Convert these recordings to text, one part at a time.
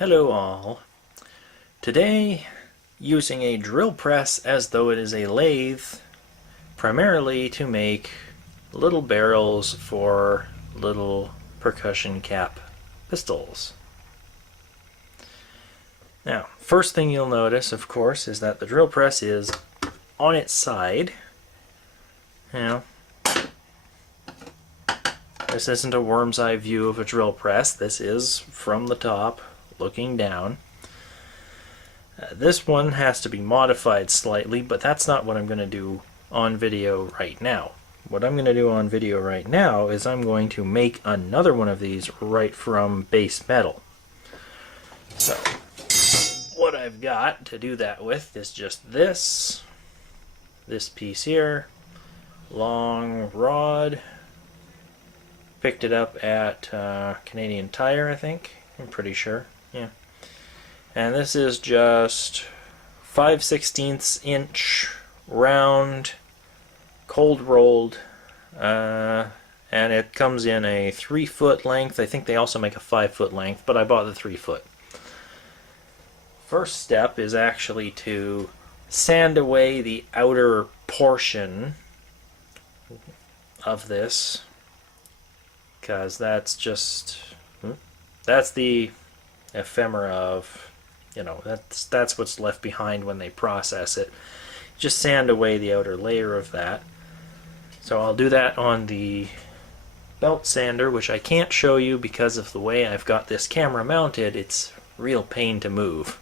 Hello all. Today, using a drill press as though it is a lathe, primarily to make little barrels for little percussion cap pistols. Now, first thing you'll notice, of course, is that the drill press is on its side. Now, this isn't a worm's eye view of a drill press. This is from the top, looking down. This one has to be modified slightly, but that's not what I'm going to do on video right now. What I'm going to do on video right now is I'm going to make another one of these right from base metal. So, what I've got to do that with is just this piece here, long rod. Picked it up at Canadian Tire, I think. I'm pretty sure. Yeah. And this is just 5/16 inch round, cold rolled, and it comes in a 3-foot length. I think they also make a 5-foot length, but I bought the 3-foot. First step is actually to sand away the outer portion of this, because that's the ephemera of, that's what's left behind when they process it. Just sand away the outer layer of that. So I'll do that on the belt sander, which I can't show you because of the way I've got this camera mounted. It's a real pain to move.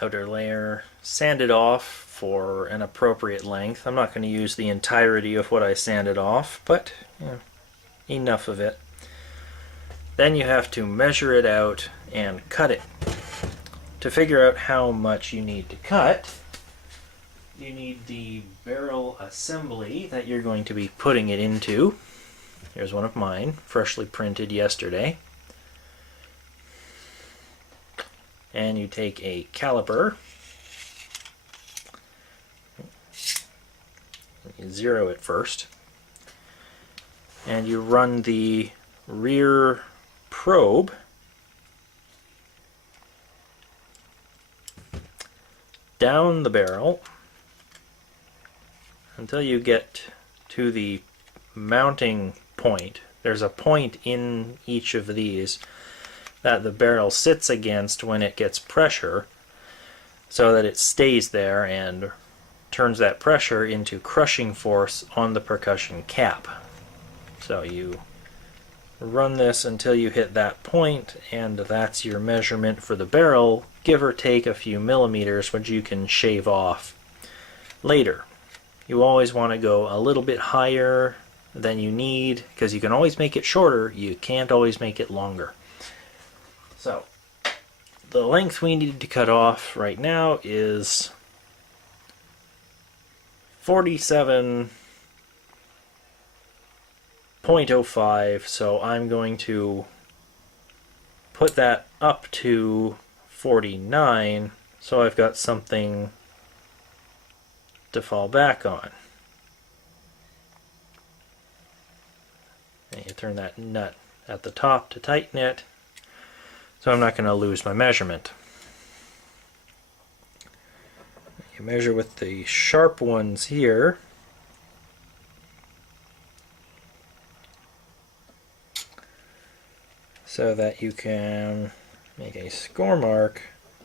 Outer layer sanded off for an appropriate length. I'm not going to use the entirety of what I sanded off, but enough of it. Then you have to measure it out and cut it. To figure out how much you need to cut, you need the barrel assembly that you're going to be putting it into. Here's one of mine, freshly printed yesterday. And you take a caliper, you zero it first, and you run the rear probe down the barrel until you get to the mounting point. There's a point in each of these that the barrel sits against when it gets pressure, so that it stays there and turns that pressure into crushing force on the percussion cap. So you run this until you hit that point, and that's your measurement for the barrel, give or take a few millimeters, which you can shave off later. You always want to go a little bit higher than you need, because you can always make it shorter, you can't always make it longer. So, the length we need to cut off right now is 47.05, so I'm going to put that up to 49, so I've got something to fall back on. And you turn that nut at the top to tighten it, so I'm not going to lose my measurement. You measure with the sharp ones here. So that you can make a score mark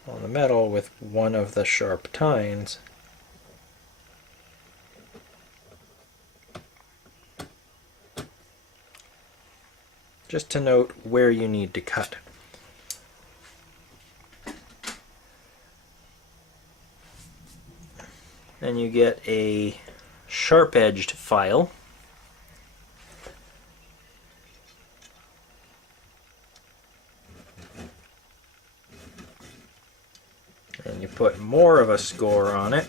on the metal with one of the sharp tines. Just to note where you need to cut. Then you get a sharp-edged file. And you put more of a score on it.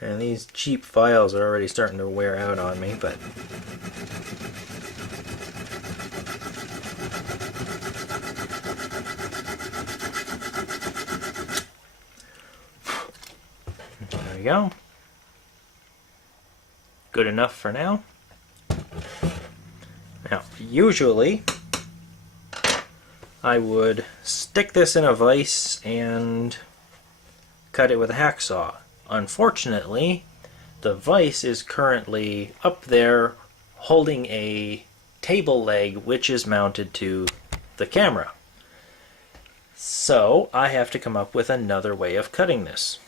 And these cheap files are already starting to wear out on me, but go. Good enough for now. Now, usually I would stick this in a vise and cut it with a hacksaw. Unfortunately, the vise is currently up there holding a table leg which is mounted to the camera. So I have to come up with another way of cutting this.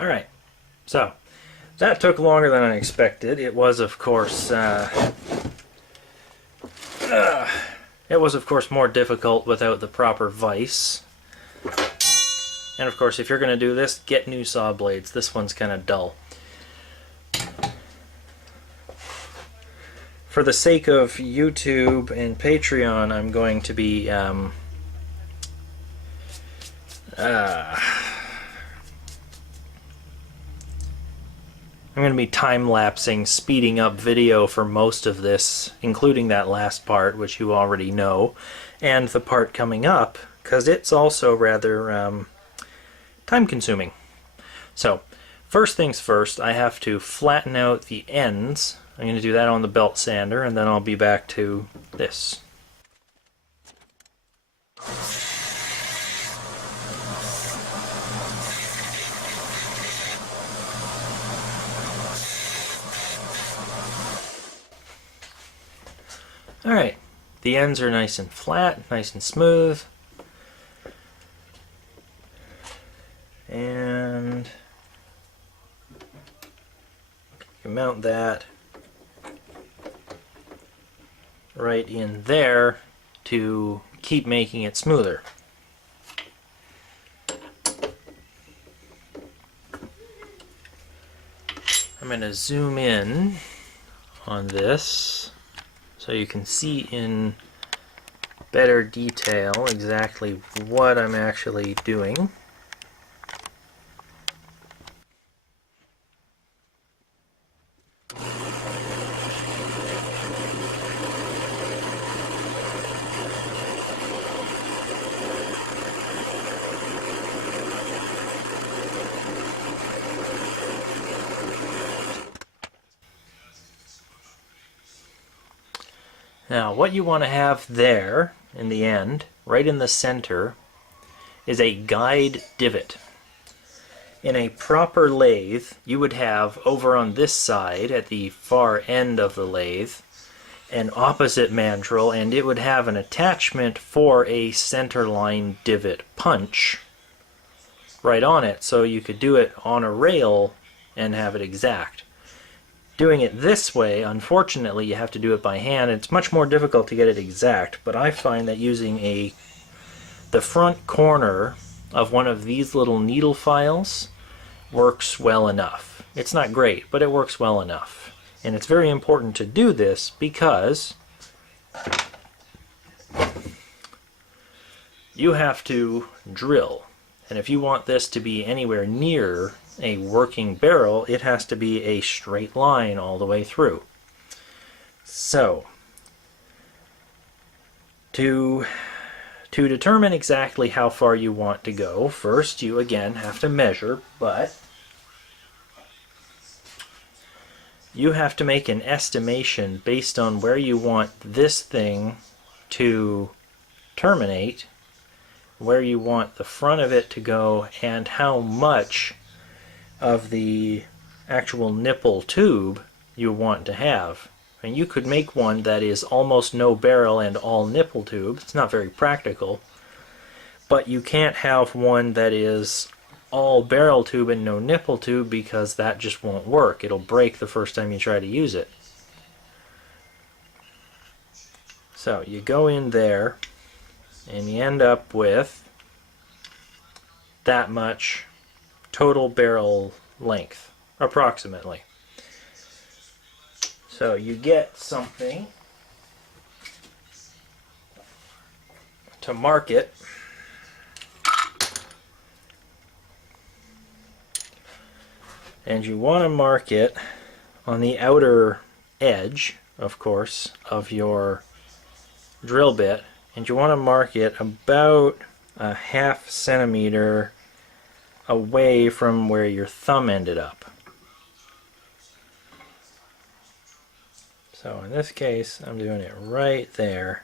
Alright, so that took longer than I expected. It was, of course, more difficult without the proper vise. And of course, if you're going to do this, get new saw blades. This one's kind of dull. For the sake of YouTube and Patreon, I'm going to be time-lapsing, speeding up video for most of this, including that last part, which you already know, and the part coming up, because it's also rather time-consuming. So, first things first, I have to flatten out the ends. I'm going to do that on the belt sander, and then I'll be back to this. Alright, the ends are nice and flat, nice and smooth. And you can mount that right in there to keep making it smoother. I'm going to zoom in on this so you can see in better detail exactly what I'm actually doing. Now, what you want to have there, in the end, right in the center, is a guide divot. In a proper lathe, you would have, over on this side, at the far end of the lathe, an opposite mandrel, and it would have an attachment for a centerline divot punch right on it, so you could do it on a rail and have it exact. Doing it this way, unfortunately, you have to do it by hand. It's much more difficult to get it exact, but I find that using the front corner of one of these little needle files works well enough. It's not great, but it works well enough. And it's very important to do this because you have to drill. And if you want this to be anywhere near a working barrel, it has to be a straight line all the way through. So, to determine exactly how far you want to go, first you again have to measure, but you have to make an estimation based on where you want this thing to terminate, where you want the front of it to go, and how much of the actual nipple tube you want to have. And you could make one that is almost no barrel and all nipple tube. It's not very practical. But you can't have one that is all barrel tube and no nipple tube, because that just won't work. It'll break the first time you try to use it. So you go in there and you end up with that much total barrel length, approximately. So you get something to mark it. And you want to mark it on the outer edge, of course, of your drill bit. And you want to mark it about a ½ centimeter away from where your thumb ended up. So in this case, I'm doing it right there.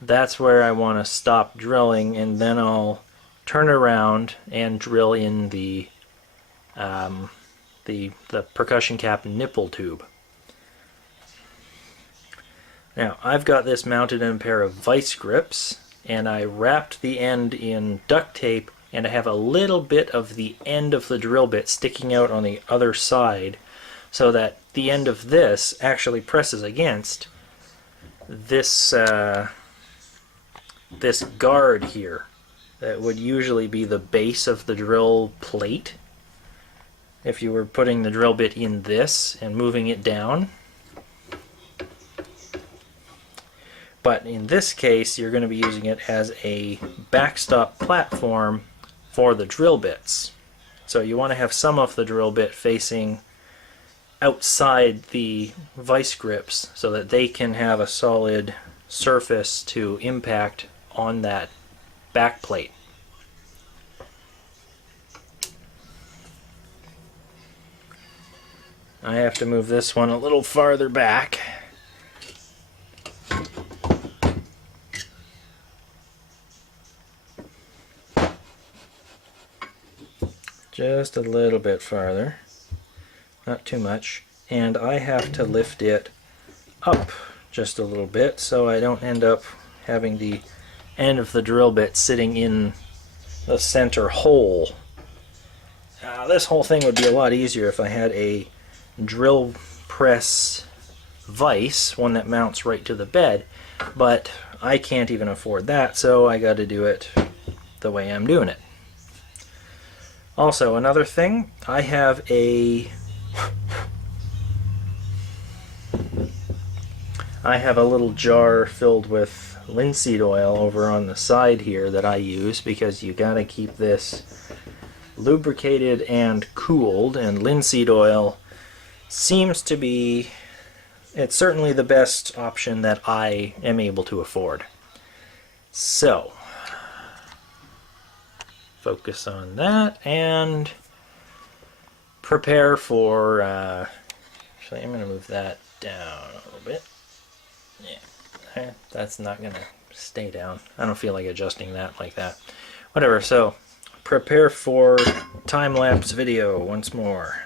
That's where I want to stop drilling, and then I'll turn around and drill in the percussion cap nipple tube. Now, I've got this mounted in a pair of vice grips, and I wrapped the end in duct tape, and I have a little bit of the end of the drill bit sticking out on the other side, so that the end of this actually presses against this this guard here. That would usually be the base of the drill plate if you were putting the drill bit in this and moving it down. But in this case, you're going to be using it as a backstop platform for the drill bits. So you want to have some of the drill bit facing outside the vice grips so that they can have a solid surface to impact on that back plate. I have to move this one a little farther back. Just a little bit farther, not too much, and I have to lift it up just a little bit so I don't end up having the end of the drill bit sitting in the center hole. This whole thing would be a lot easier if I had a drill press vise, one that mounts right to the bed, but I can't even afford that, so I got to do it the way I'm doing it. Also, another thing, I have a little jar filled with linseed oil over on the side here that I use because you gotta keep this lubricated and cooled, and linseed oil seems to be, it's certainly the best option that I am able to afford. So, focus on that and prepare for, actually I'm going to move that down a little bit. Yeah, that's not going to stay down. I don't feel like adjusting that like that. Whatever, so prepare for time-lapse video once more.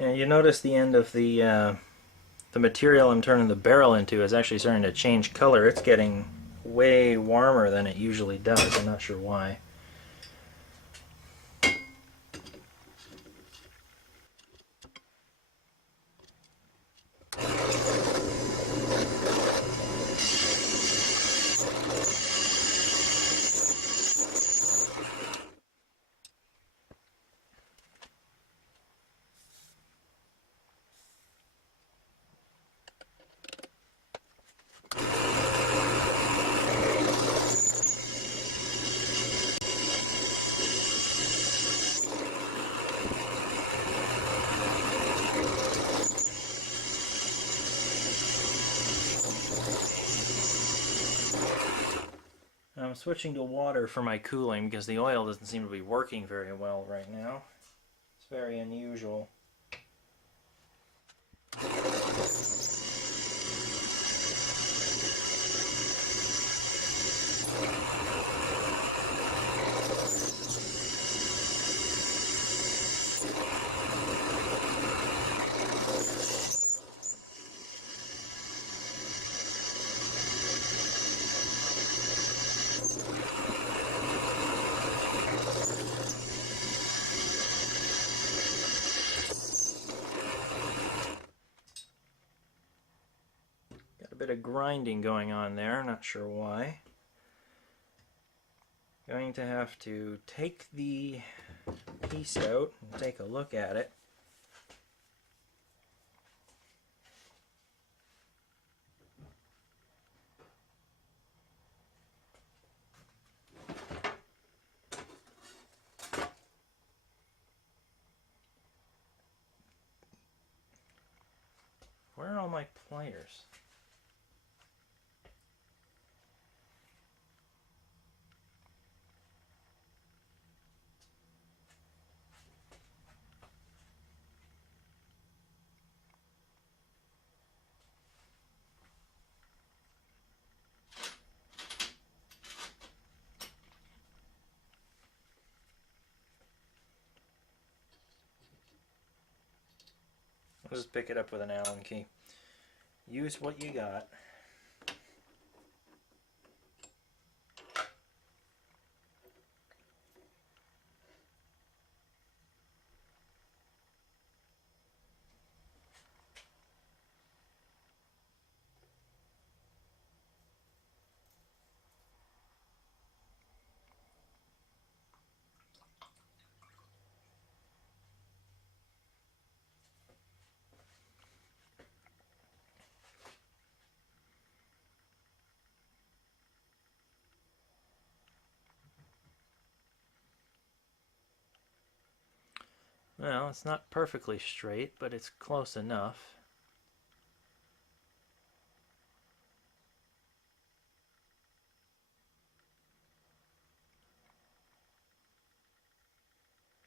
And you notice the end of the material I'm turning the barrel into is actually starting to change color. It's getting way warmer than it usually does. I'm not sure why. I'm switching to water for my cooling because the oil doesn't seem to be working very well right now. It's very unusual. Got a bit of grinding going on there, not sure why. Going to have to take the piece out and take a look at it. Where are all my pliers? I'll just pick it up with an Allen key. Use what you got. Well, it's not perfectly straight, but it's close enough.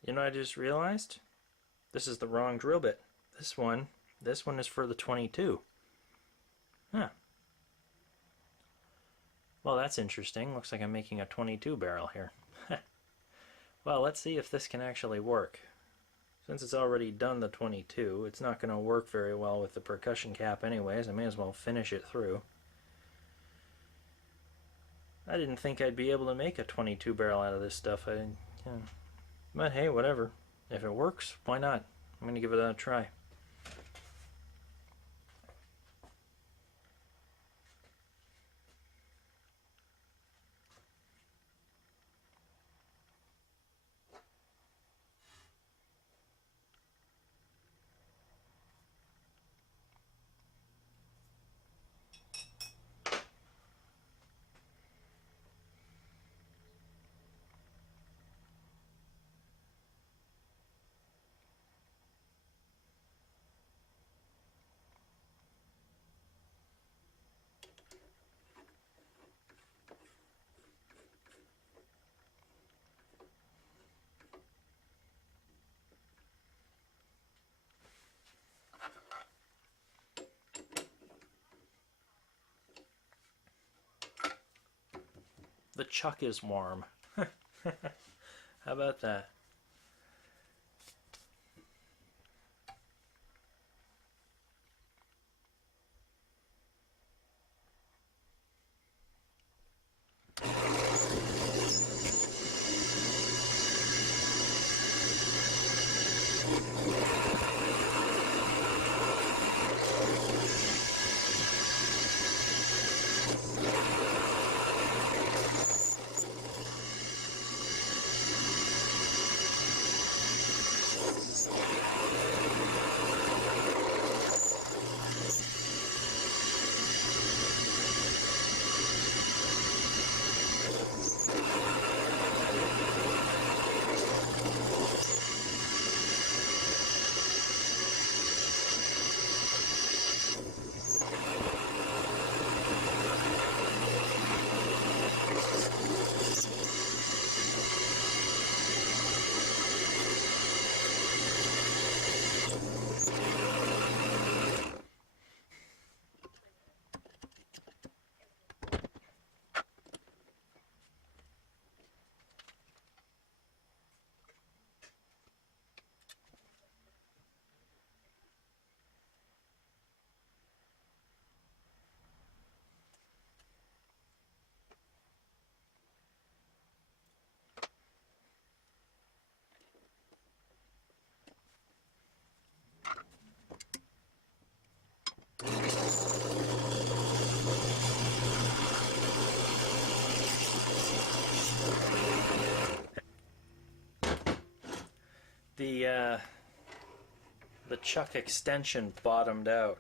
You know what I just realized? This is the wrong drill bit. This one is for the 22. Huh. Well, that's interesting. Looks like I'm making a 22 barrel here. Well, let's see if this can actually work. Since it's already done the 22, it's not going to work very well with the percussion cap anyways. I may as well finish it through. I didn't think I'd be able to make a 22 barrel out of this stuff. But hey, whatever. If it works, why not? I'm going to give it a try. The chuck is warm. How about that? The chuck extension bottomed out.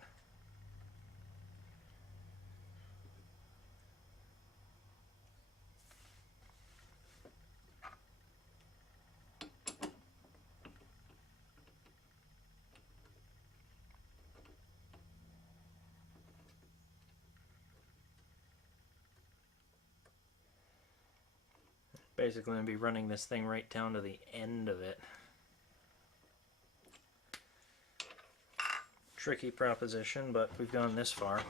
Basically, I'm going to be running this thing right down to the end of it. Tricky proposition, but we've gone this far.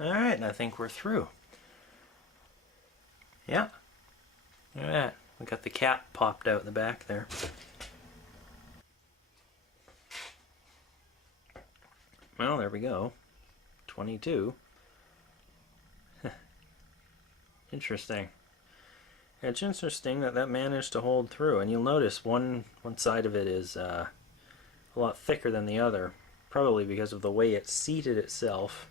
Alright, I think we're through. Yeah. Look at that. We got the cap popped out in the back there. Well, there we go. 22. Interesting. It's interesting that that managed to hold through, and you'll notice one side of it is a lot thicker than the other, probably because of the way it seated itself.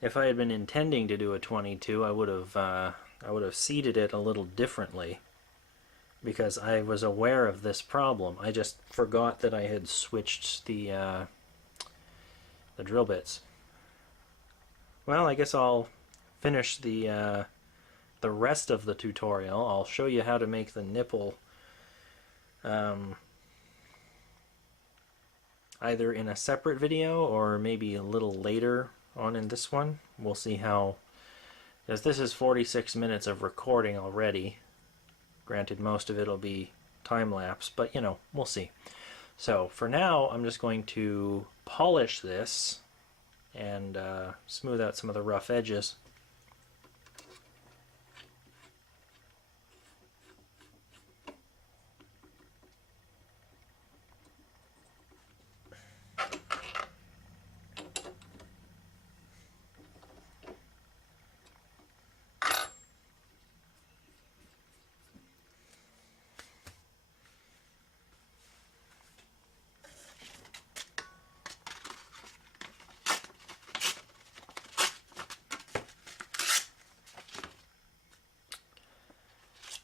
If I had been intending to do a 22, I would have seated it a little differently, because I was aware of this problem. I just forgot that I had switched the drill bits. Well, I guess I'll finish the rest of the tutorial. I'll show you how to make the nipple either in a separate video or maybe a little later on in this one. We'll see how, because this is 46 minutes of recording already. Granted, most of it will be time-lapse, but you know, we'll see. So for now, I'm just going to polish this and smooth out some of the rough edges.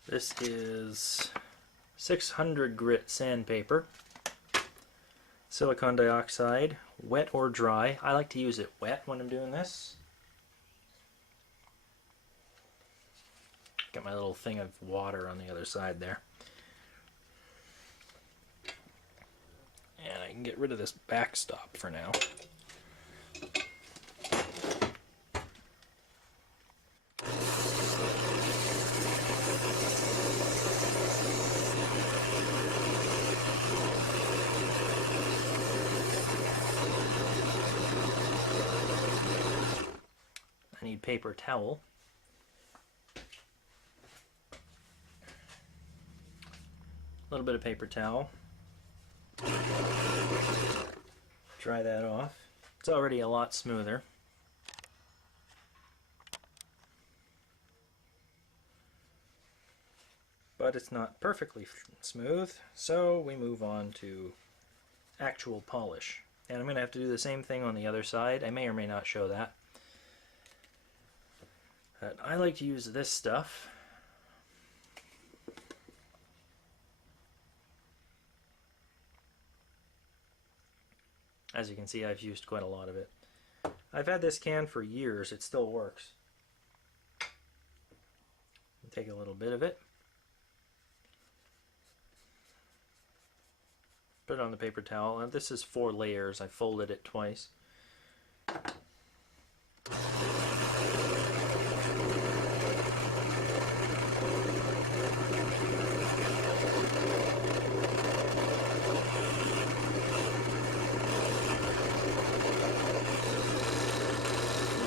This is 600 grit sandpaper, silicon dioxide, wet or dry. I like to use it wet when I'm doing this. Got my little thing of water on the other side there. And I can get rid of this backstop for now. need paper towel. A little bit of paper towel. Dry that off. It's already a lot smoother. But it's not perfectly smooth, so we move on to actual polish. And I'm going to have to do the same thing on the other side. I may or may not show that. But I like to use this stuff. As you can see, I've used quite a lot of it. I've had this can for years. It still works. Take a little bit of it. Put it on the paper towel. And this is 4 layers. I folded it twice.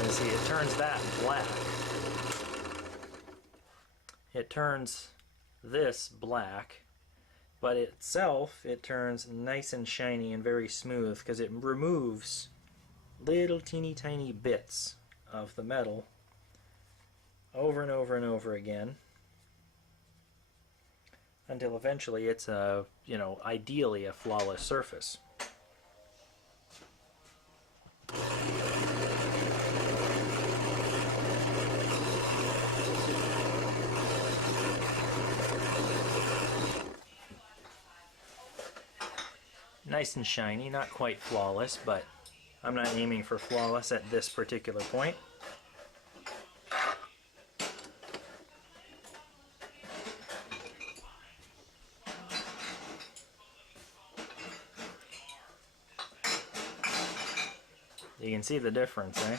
See, it turns that black. It turns this black, but itself it turns nice and shiny and very smooth because it removes little teeny tiny bits of the metal over and over and over again until eventually it's a, ideally a flawless surface. Nice and shiny, not quite flawless, but I'm not aiming for flawless at this particular point. You can see the difference, eh?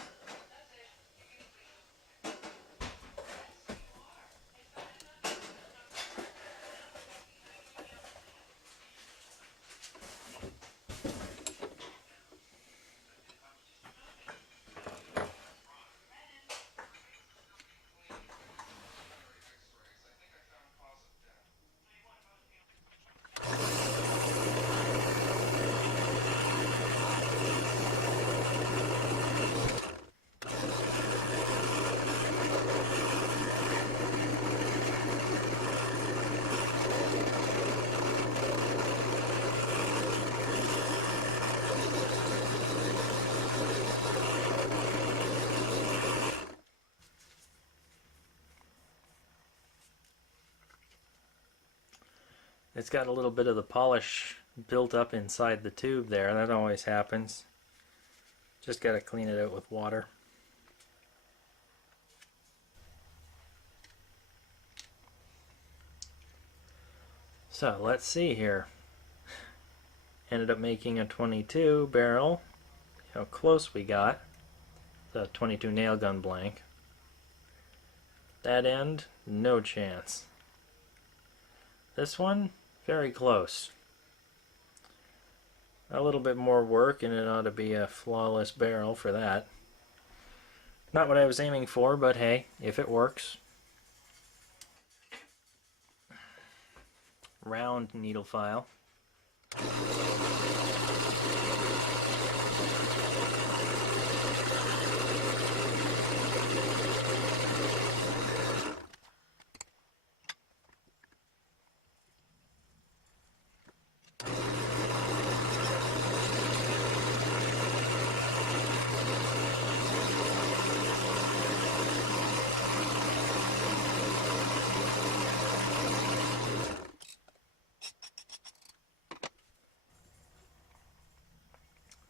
It's got a little bit of the polish built up inside the tube there. That always happens. Just got to clean it out with water. So let's see here. Ended up making a 22 barrel. How close we got. The 22 nail gun blank. That end, no chance. This one, very close. A little bit more work and it ought to be a flawless barrel for that. Not what I was aiming for, but hey, if it works. Round needle file.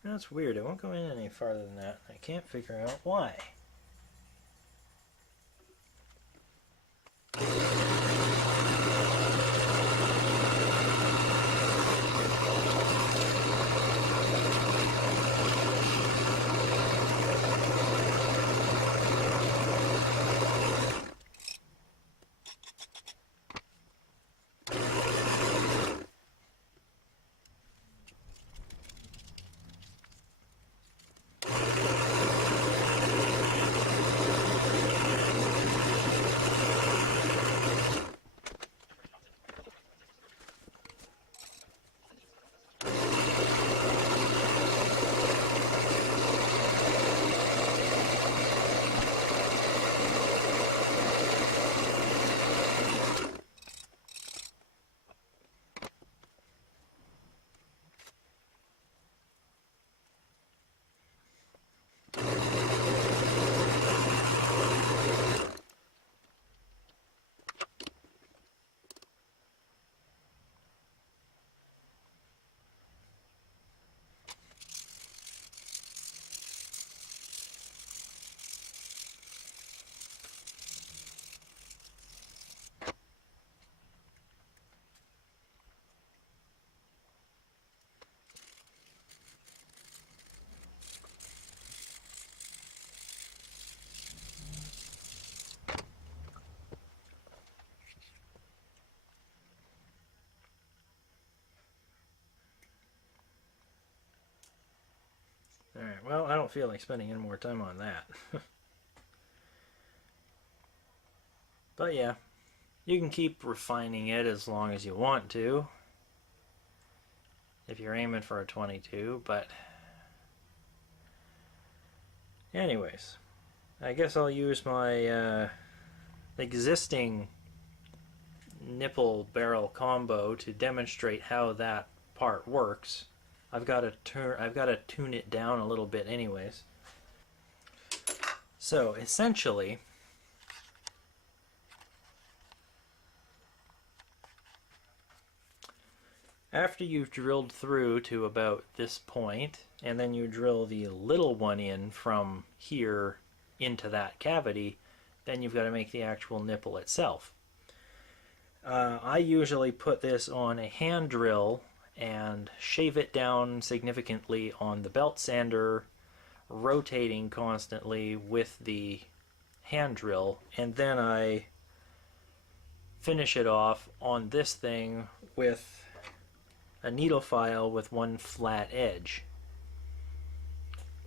That's weird, it won't go in any farther than that. I can't figure out why. don't feel like spending any more time on that. But yeah, you can keep refining it as long as you want to, if you're aiming for a 22, but anyways, I guess I'll use my existing nipple barrel combo to demonstrate how that part works. I've got to tune it down a little bit anyways. So essentially, after you've drilled through to about this point, and then you drill the little one in from here into that cavity, then you've got to make the actual nipple itself. I usually put this on a hand drill and shave it down significantly on the belt sander, rotating constantly with the hand drill, and then I finish it off on this thing with a needle file with one flat edge,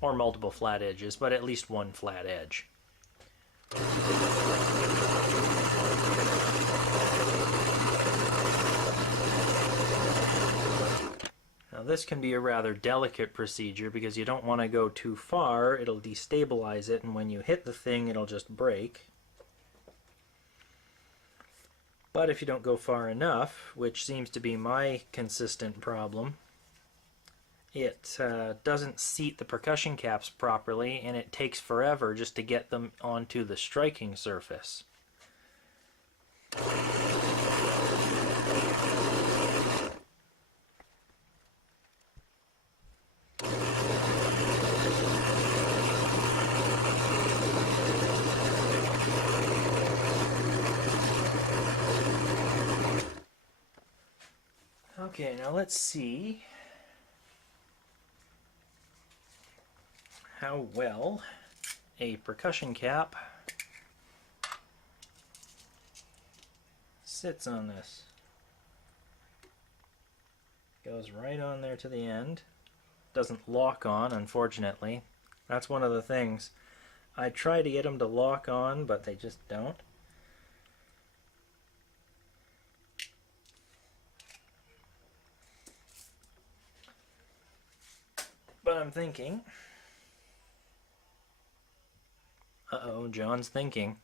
or multiple flat edges, but at least one flat edge. Now this can be a rather delicate procedure because you don't want to go too far, it'll destabilize it, and when you hit the thing it'll just break. But if you don't go far enough, which seems to be my consistent problem, it doesn't seat the percussion caps properly, and it takes forever just to get them onto the striking surface. Okay, now let's see how well a percussion cap sits on this. Goes right on there to the end. Doesn't lock on, unfortunately. That's one of the things. I try to get them to lock on, but they just don't. But I'm thinking... Uh-oh, John's thinking.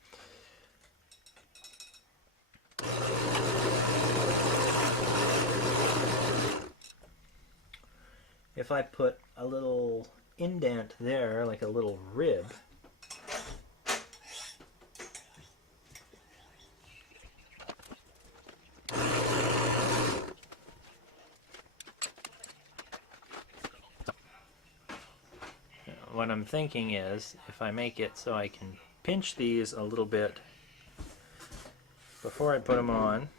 If I put a little indent there, like a little rib, what I'm thinking is, if I make it so I can pinch these a little bit before I put them on,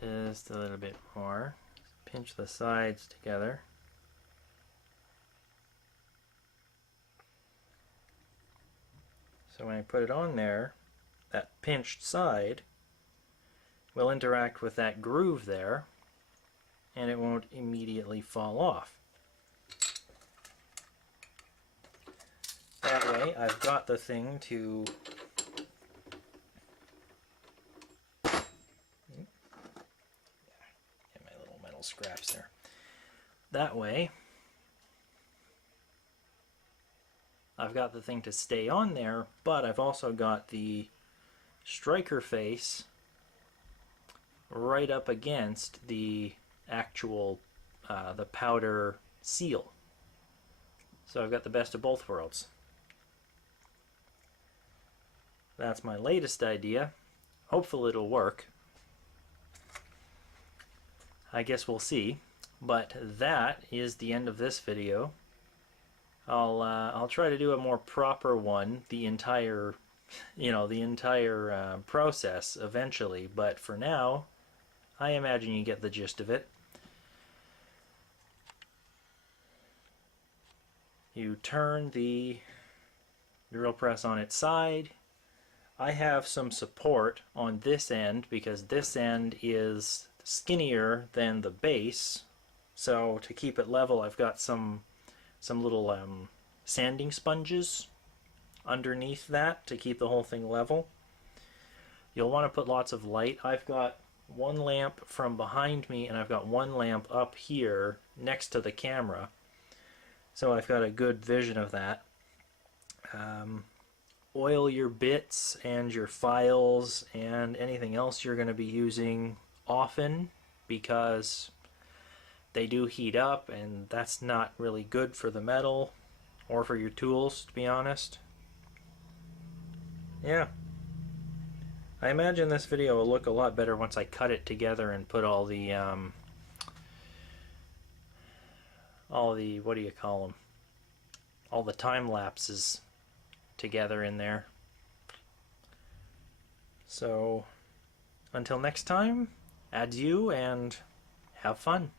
just a little bit more, pinch the sides together. So when I put it on there, that pinched side will interact with that groove there, and it won't immediately fall off. That way I've got the thing to get my little metal scraps there. That way I've got the thing to stay on there, but I've also got the striker face right up against the actual the powder seal. So I've got the best of both worlds. That's my latest idea. Hopefully it'll work. I guess we'll see. But that is the end of this video. I'll try to do a more proper one, the entire process eventually. But for now, I imagine you get the gist of it. You turn the drill press on its side. I have some support on this end because this end is skinnier than the base, so to keep it level I've got some little sanding sponges underneath that to keep the whole thing level. You'll want to put lots of light. I've got one lamp from behind me and I've got one lamp up here next to the camera, so I've got a good vision of that. Oil your bits and your files and anything else you're going to be using often, because they do heat up and that's not really good for the metal or for your tools, to be honest. Yeah. I imagine this video will look a lot better once I cut it together and put all the what do you call them? All the time lapses together in there. So until next time, adieu and have fun.